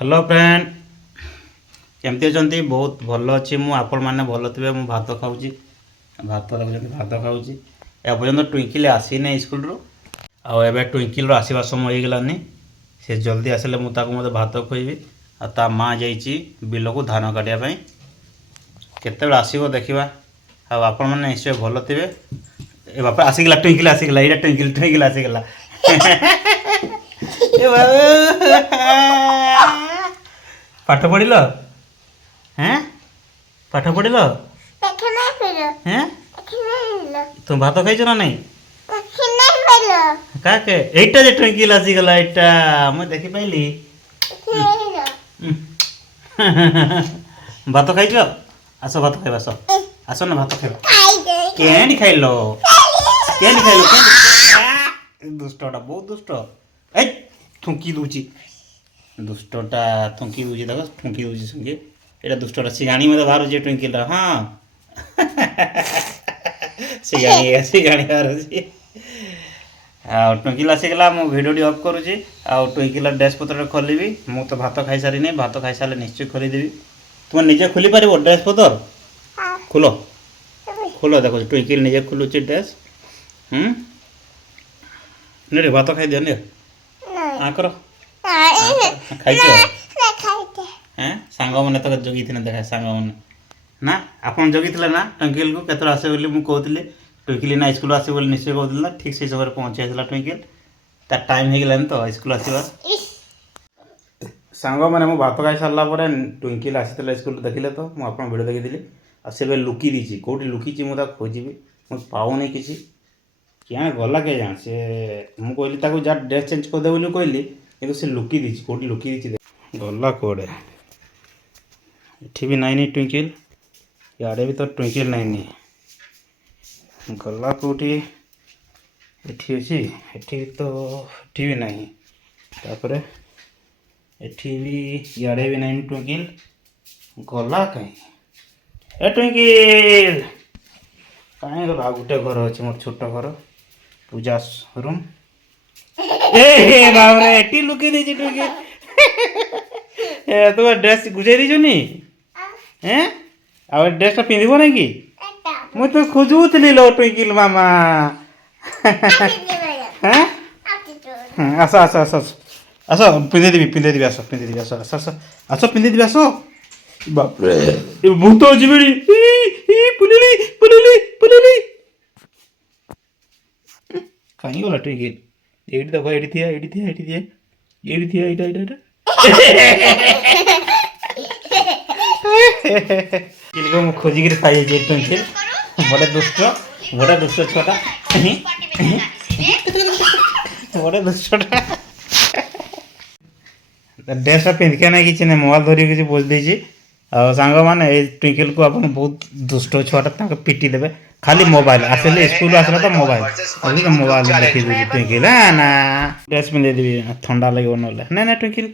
hello friend केमती अच्छा बहुत भल अच्छी आपण मैंने भल थे मुझे भात खाऊँ भात भात खाऊँ एपर्तंत ट्विंकिल आसी ना स्कूल रू आए ट्विंकिल आसवा समय हो गलानी से जल्दी आसिले मुझे मत भात खुएबी आ माँ जा बिल को धान काटापी केत आसो देखा आपण मैंने निश्चय भल थे बापा आसीगला ट्विंकिल आसीगला ये ट्विंकिल ट्विंकिल आसीगला पाठ पढ़ल हैं पाठ पढ़ल हैं तुम भात खाई ना नहीं का के एटा जे ट्विंकिल आसीगला एटा मैं देखी पाइली भात खाई आस भात खाइब आस आस ना भात खाइब केनी खाइलो दुष्टटा बहुत दुष्ट ए थुंकी दूची दुष्टटा थुंकी दूची देख थुंकी दूची संगे एटा दुष्टटा सिगाणी मते बाहर जे ट्विंकिल हाँ सिगाणी बाहर जे आ ट्विंकिल आसीगला मो भिडियोटी अफ करूची आ ट्विंकिल ड्रेस पत्र खोलिबी मु तो भात खाई सारी नहीं भात खाई सारे निश्चय खोली देबी तुम निजे खोली पारिबो ड्रेस पत्र खोलो खोलो देखो ट्विंकिल निजे खोलुची ड्रेस नहीं रे भात खाई दियो ने आ करो खाई हैं सांग मैंने तो जगी थी देखा सांग मैंने ना आपन जगी थे ना ट्विंकिल को केतरा आसे बोली मु कहूली ट्विंकिल ना स्कूल आसे बोली निश्चय कहूली ना ठीक से समय पहुँची आसला ट्विंकिल तार टाइम हो गलानी तो स्कूल आसवा सांग मैंने मु भात खाई सारा पर ट्विंकिल आसी स्कूल देखिले तो मुझे आप भिडियो देखी आ से लुकी दी कौटी लुकी मुझे खोजी मुझे पाऊनी किसी क्या गला के जान से मुझे कहली जहाँ ड्रेस चेंज करदे बोली कहली कि से लुकी दी कौटी लुकी दी गला कौड़े ये भी नाइनी ट्विंकिल इे भी तो ट्विंकिल नाइनी गला कौटी एठी अच्छी एठी तो एठी भी नहीं तापर एठी भी इे भी नाइनी ट्विंकिल गला कहीं ए ट्विंकिल कहीं गला गोटे घर अच्छे मोर छोट घर पूजा रूम ए बाबरे एटी लुकी दी ट्विंकिल तो ड्रेस गुजाई दीचु नी हैं आ ड्रेस पिंधब ना कि मुझे तो खोजुली लो ट्विंकिल मामा हैं आस आस आस आस पिंधेदेवी आस पिंधेदेवी आस आस आस आस पिंधेदेवी आस बापरे भूत जीवी पुलिली पुलिली पुलिली कहीं गला ट्विंकिल ये देखो ये थी ये थी ये थी ये थी ये एटा किलको मु खोजिक खाई जे ट्विंकिल बड़े दुष्ट छोटा बड़े दुष्ट ड्रेस पिंध के ना कि मोबाइल धरिक किसी बोझ देची आ सांग मैंने ट्विंकिल को आप बहुत दुष्ट छुआटा पिटी देवे खाली मोबाइल आसले स्कूल आसला तो मोबाइल अभी तो मोबाइल देखी दूसरी ट्विंकिल है ना ड्रेस पिंधे देवी ठंडा लगे ना ना ट्विंकिल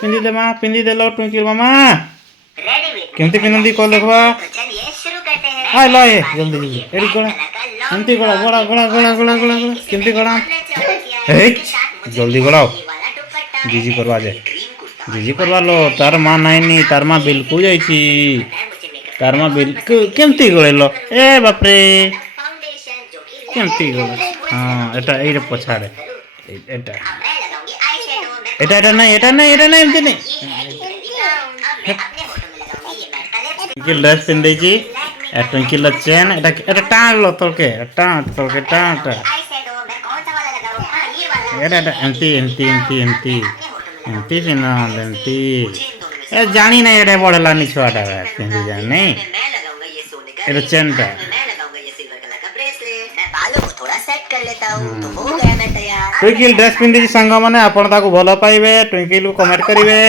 पिंधि दे माँ पिंधि देलो ट्विंकिल मामा केमती पिंधि कल देखवा हाय लो ये जल्दी जल्दी एडी गड़ा एमती गड़ा गड़ा गड़ा गड़ा गड़ा गड़ा केमती गड़ा ए जल्दी गड़ाओ जीजी करवा दे जीजी करवा लो तार माँ नाइनी तार माँ बिल्कुल जाइছি तार माँ बिल्कुल केमती गड़ेलो ए बापरे केमती गड़े हाँ एटा एटा पछाड़े एटा एटा एटा नहीं एमती नहीं ट्विंकिल ड्रेस पिंधे ट्विंकिल चेन एटा टाण लो तलके टाण तलके टाण एटा एमती एमती एमती एमती एमती पिना एमती ए जानी ना एटा बड़लानी छुआटा पिंधि जान नहीं एटा चेनटा ट्विंकिल ड्रेस पिंधि सांग मैंने आपण ताको भल पाइबे ट्विंकिल को कमेंट करेंगे